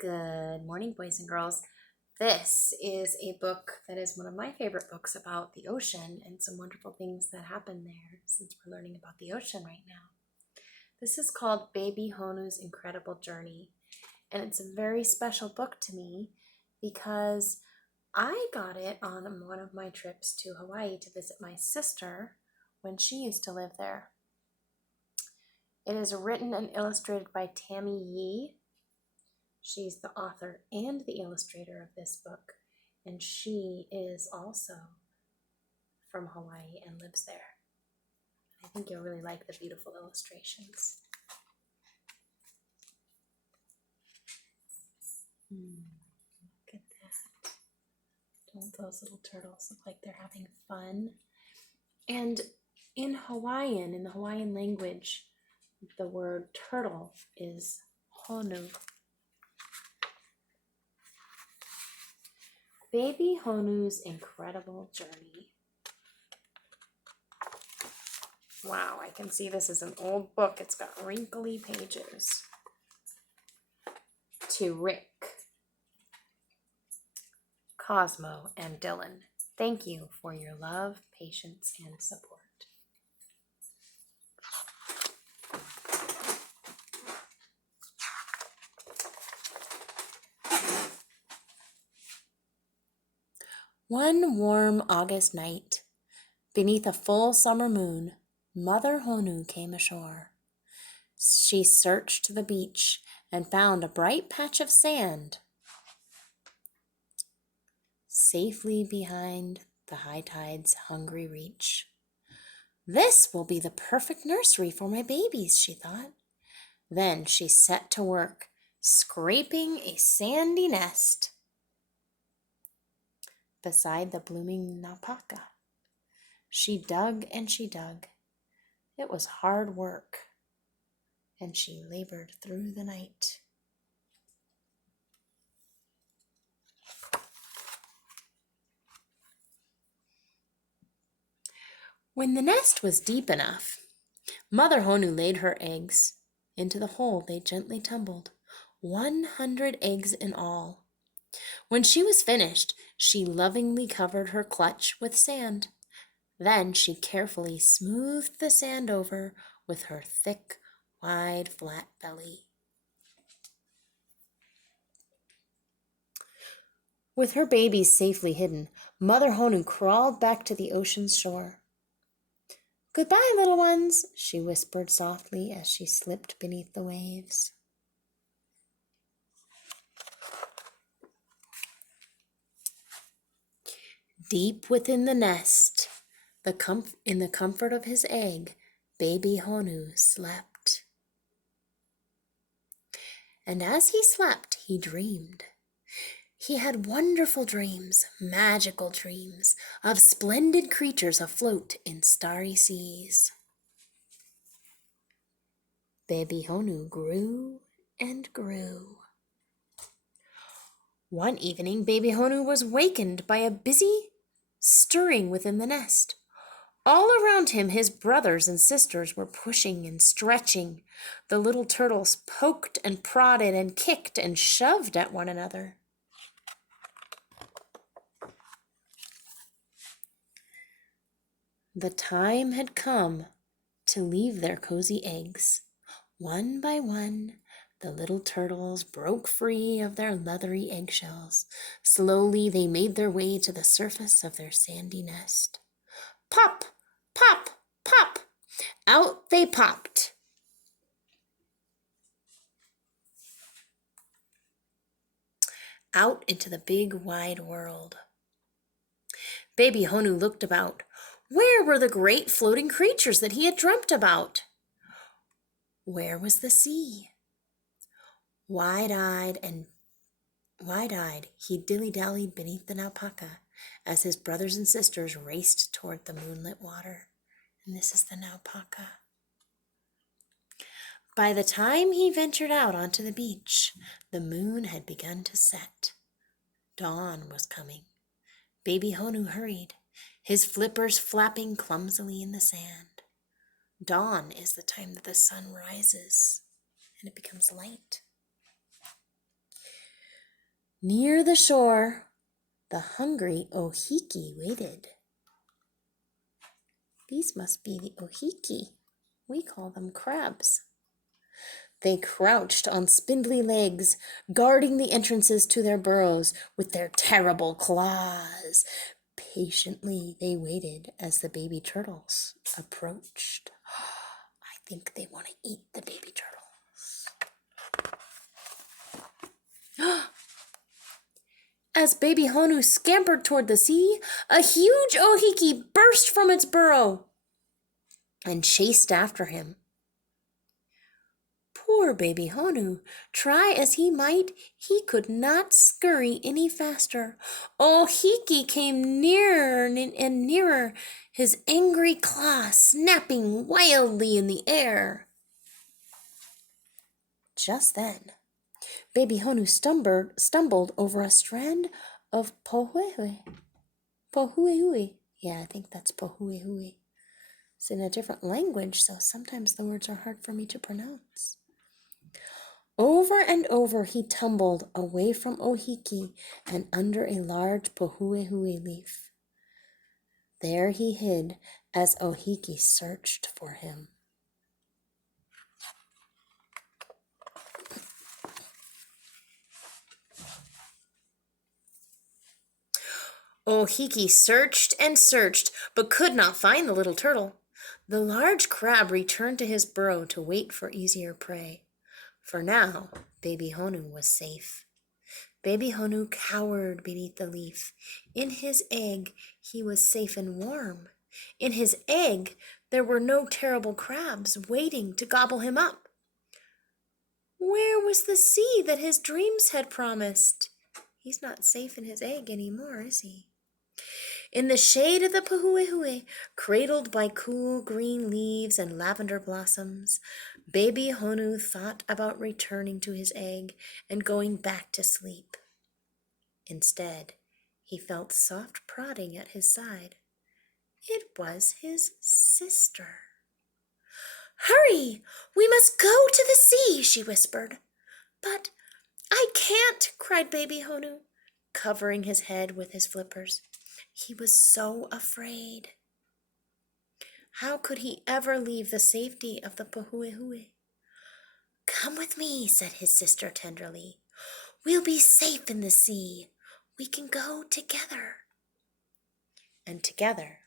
Good morning, boys and girls. This is a book that is one of my favorite books about the ocean and some wonderful things that happen there since we're learning about the ocean right now. This is called Baby Honu's Incredible Journey, and it's a very special book to me because I got it on one of my trips to Hawaii to visit my sister when she used to live there. It is written and illustrated by Tammy Yee. She's the author and the illustrator of this book, and she is also from Hawaii and lives there. I think you'll really like the beautiful illustrations. Look at that. Don't those little turtles look like they're having fun? And in Hawaiian, in the Hawaiian language, the word turtle is Honu. Baby Honu's Incredible Journey. Wow, I can see this is an old book. It's got wrinkly pages. To Rick, Cosmo, and Dylan, thank you for your love, patience, and support. One warm August night, beneath a full summer moon, Mother Honu came ashore. She searched the beach and found a bright patch of sand safely behind the high tide's hungry reach. This will be the perfect nursery for my babies, she thought. Then she set to work, scraping a sandy nest beside the blooming napaka. She dug and she dug. It was hard work, and she labored through the night. When the nest was deep enough, Mother Honu laid her eggs. Into the hole they gently tumbled, 100 eggs in all. When she was finished, she lovingly covered her clutch with sand. Then she carefully smoothed the sand over with her thick, wide, flat belly. With her babies safely hidden, Mother Honu crawled back to the ocean's shore. "Goodbye, little ones," she whispered softly as she slipped beneath the waves. Deep within the nest, in the comfort of his egg, Baby Honu slept. And as he slept, he dreamed. He had wonderful dreams, magical dreams, of splendid creatures afloat in starry seas. Baby Honu grew and grew. One evening, Baby Honu was wakened by a busy stirring within the nest. All around him, his brothers and sisters were pushing and stretching. The little turtles poked and prodded and kicked and shoved at one another. The time had come to leave their cozy eggs. One by one, the little turtles broke free of their leathery eggshells. Slowly, they made their way to the surface of their sandy nest. Pop, pop, pop! Out they popped. Out into the big, wide world. Baby Honu looked about. Where were the great floating creatures that he had dreamt about? Where was the sea? Wide-eyed, he dilly-dallied beneath the naupaka as his brothers and sisters raced toward the moonlit water. And this is the naupaka. By the time he ventured out onto the beach, the moon had begun to set. Dawn was coming. Baby Honu hurried, his flippers flapping clumsily in the sand. Dawn is the time that the sun rises and it becomes light. Near the shore, the hungry ohiki waited. These must be the ohiki. We call them crabs. They crouched on spindly legs, guarding the entrances to their burrows with their terrible claws. Patiently, they waited as the baby turtles approached. I think they want to eat the baby turtles. As baby Honu scampered toward the sea, a huge ohiki burst from its burrow and chased after him. Poor baby Honu, try as he might, he could not scurry any faster. Ohiki came nearer and nearer, his angry claw snapping wildly in the air. Just then, baby Honu stumbled over a strand of pohuehui. Pohuehui. Yeah, I think that's pohuehui. It's in a different language, so sometimes the words are hard for me to pronounce. Over and over he tumbled away from Ohiki and under a large pohuehui leaf. There he hid as Ohiki searched for him. Ohiki searched and searched, but could not find the little turtle. The large crab returned to his burrow to wait for easier prey. For now, baby Honu was safe. Baby Honu cowered beneath the leaf. In his egg, he was safe and warm. In his egg, there were no terrible crabs waiting to gobble him up. Where was the sea that his dreams had promised? He's not safe in his egg anymore, is he? In the shade of the pohuehui, cradled by cool green leaves and lavender blossoms, baby Honu thought about returning to his egg and going back to sleep. Instead, he felt soft prodding at his side. It was his sister. "Hurry! We must go to the sea," she whispered. "But I can't," cried baby Honu, covering his head with his flippers. He was so afraid. How could he ever leave the safety of the pohuehui? "Come with me," said his sister tenderly. "We'll be safe in the sea. We can go together." And together,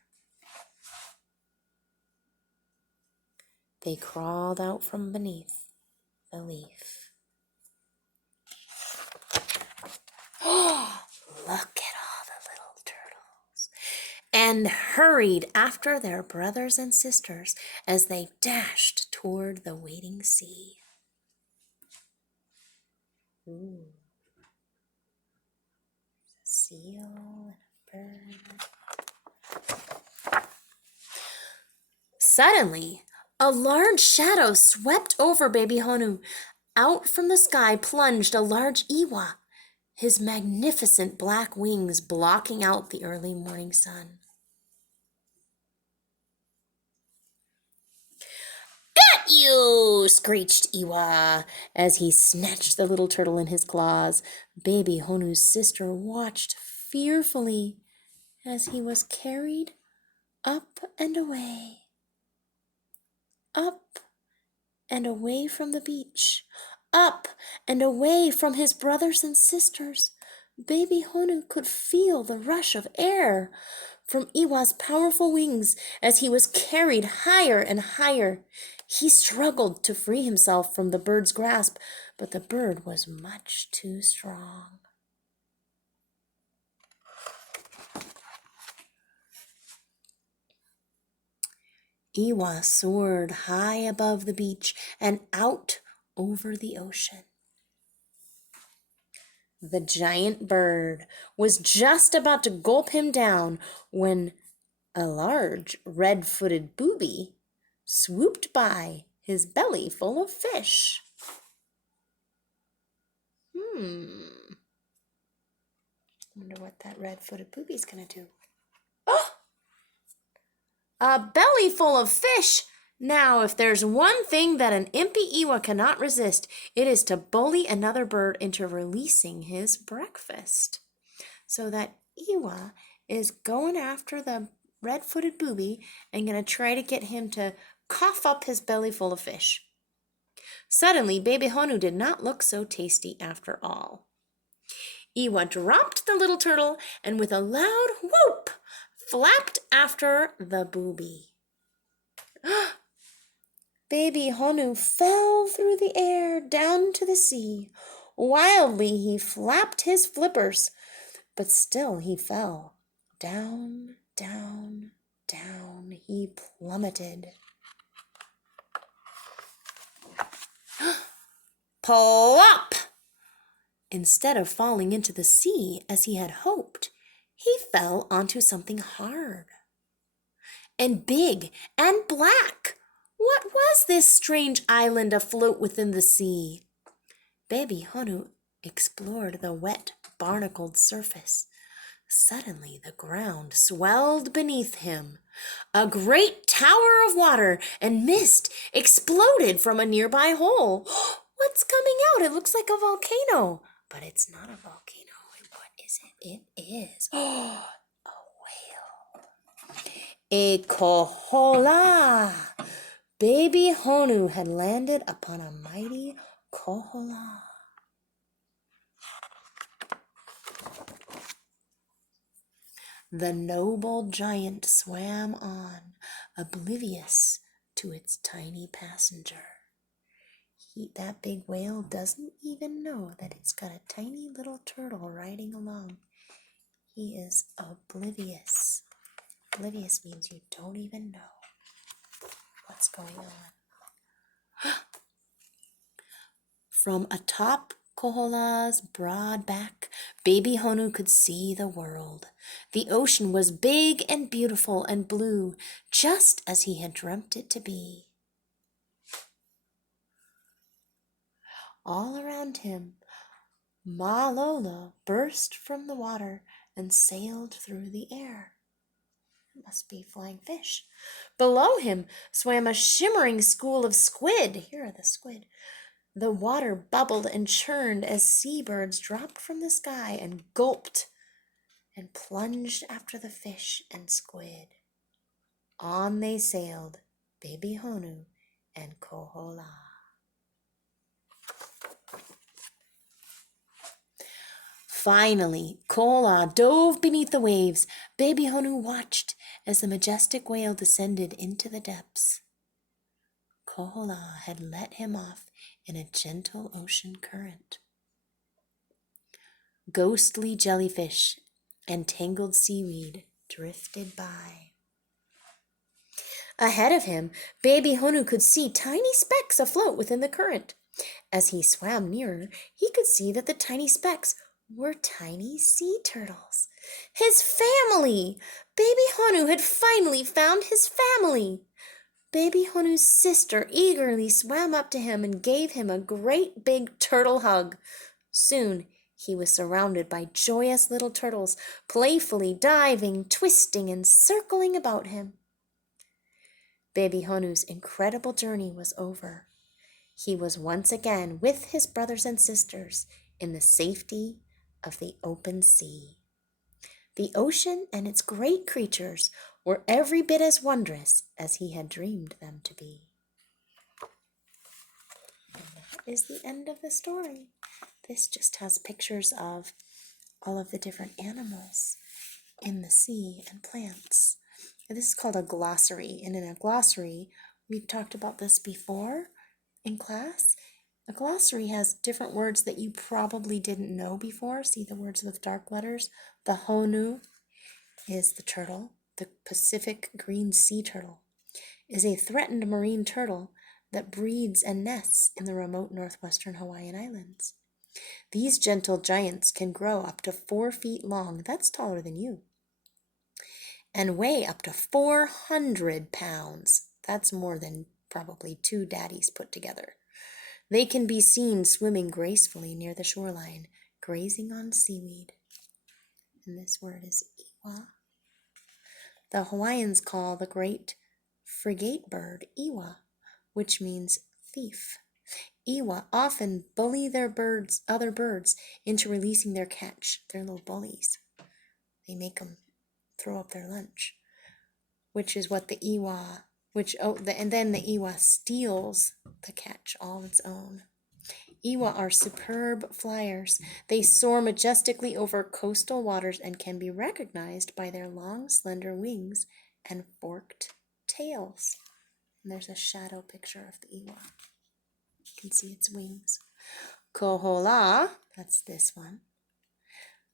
they crawled out from beneath the leaf. Oh, look at all the little turtles. And hurried after their brothers and sisters as they dashed toward the waiting sea. Ooh. A seal and a bird. Suddenly, a large shadow swept over baby Honu. Out from the sky plunged a large iwa, his magnificent black wings blocking out the early morning sun. "Got you!" screeched Iwa as he snatched the little turtle in his claws. Baby Honu's sister watched fearfully as he was carried up and away. Up and away from the beach. Up and away from his brothers and sisters. Baby Honu could feel the rush of air from Iwa's powerful wings as he was carried higher and higher. He struggled to free himself from the bird's grasp, but the bird was much too strong. Iwa soared high above the beach and out over the ocean. The giant bird was just about to gulp him down when a large red-footed booby swooped by, his belly full of fish. Wonder what that red-footed booby's gonna do. Oh! A belly full of fish Now, if there's one thing that an impy Iwa cannot resist, it is to bully another bird into releasing his breakfast. So that Iwa is going after the red-footed booby and going to try to get him to cough up his belly full of fish. Suddenly, baby Honu did not look so tasty after all. Iwa dropped the little turtle and with a loud whoop flapped after the booby. Baby Honu fell through the air down to the sea. Wildly he flapped his flippers, but still he fell. Down, down, down he plummeted. Plop! Instead of falling into the sea as he had hoped, he fell onto something hard and big and black. What was this strange island afloat within the sea? Baby Honu explored the wet, barnacled surface. Suddenly the ground swelled beneath him. A great tower of water and mist exploded from a nearby hole. What's coming out? It looks like a volcano. But it's not a volcano. What is it? It is a whale. A kohola. Baby Honu had landed upon a mighty kohola. The noble giant swam on, oblivious to its tiny passenger. That big whale doesn't even know that it's got a tiny little turtle riding along. He is oblivious. Oblivious means you don't even know what's going on. From atop Kohola's broad back, baby Honu could see the world. The ocean was big and beautiful and blue, just as he had dreamt it to be. All around him, Malolo burst from the water and sailed through the air. It must be flying fish. Below him swam a shimmering school of squid. Here are the squid. The water bubbled and churned as seabirds dropped from the sky and gulped and plunged after the fish and squid. On they sailed, baby Honu and Kohola. Finally, Kohola dove beneath the waves. Baby Honu watched as the majestic whale descended into the depths. Kohola had let him off in a gentle ocean current. Ghostly jellyfish and tangled seaweed drifted by. Ahead of him, baby Honu could see tiny specks afloat within the current. As he swam nearer, he could see that the tiny specks were tiny sea turtles. His family! Baby Honu had finally found his family. Baby Honu's sister eagerly swam up to him and gave him a great big turtle hug. Soon he was surrounded by joyous little turtles, playfully diving, twisting, and circling about him. Baby Honu's incredible journey was over. He was once again with his brothers and sisters in the safety of the open sea. The ocean and its great creatures were every bit as wondrous as he had dreamed them to be. And that is the end of the story. This just has pictures of all of the different animals in the sea and plants. And this is called a glossary. And in a glossary, we've talked about this before in class. A glossary has different words that you probably didn't know before. See the words with dark letters? The Honu is the turtle. The Pacific green sea turtle is a threatened marine turtle that breeds and nests in the remote northwestern Hawaiian Islands. These gentle giants can grow up to 4 feet long. That's taller than you. And weigh up to 400 pounds. That's more than probably 2 daddies put together. They can be seen swimming gracefully near the shoreline, grazing on seaweed. And this word is iwa. The Hawaiians call the great frigate bird, Iwa, which means thief. Iwa often bully their other birds into releasing their catch. They're little bullies. They make them throw up their lunch, which is what the Iwa, and then the Iwa steals the catch all its own. Iwa are superb flyers. They soar majestically over coastal waters and can be recognized by their long, slender wings and forked tails. And there's a shadow picture of the Iwa. You can see its wings. Kohola, that's this one.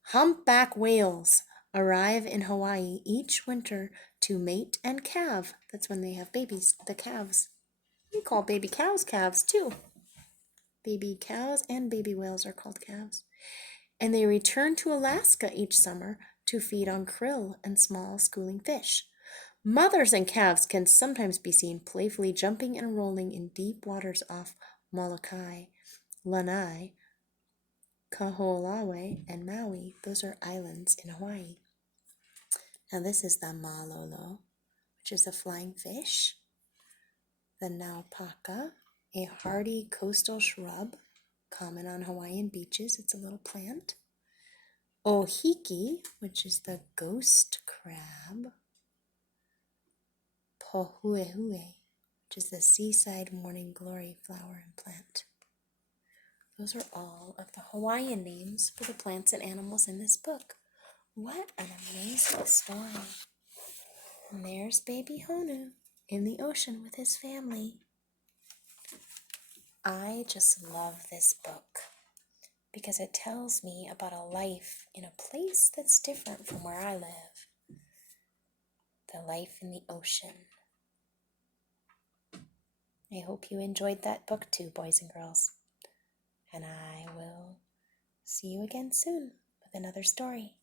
Humpback whales arrive in Hawaii each winter to mate and calve. That's when they have babies, the calves. We call baby cows calves too. Baby cows and baby whales are called calves. And they return to Alaska each summer to feed on krill and small schooling fish. Mothers and calves can sometimes be seen playfully jumping and rolling in deep waters off Molokai, Lanai, Kahoolawe, and Maui. Those are islands in Hawaii. Now this is the malolo, which is a flying fish. The naupaka, a hardy coastal shrub common on Hawaiian beaches. It's a little plant. Ohiki, which is the ghost crab. Pohuehue, which is the seaside morning glory flower and plant. Those are all of the Hawaiian names for the plants and animals in this book. What an amazing story. And there's baby Honu in the ocean with his family. I just love this book because it tells me about a life in a place that's different from where I live. The life in the ocean. I hope you enjoyed that book too, boys and girls. And I will see you again soon with another story.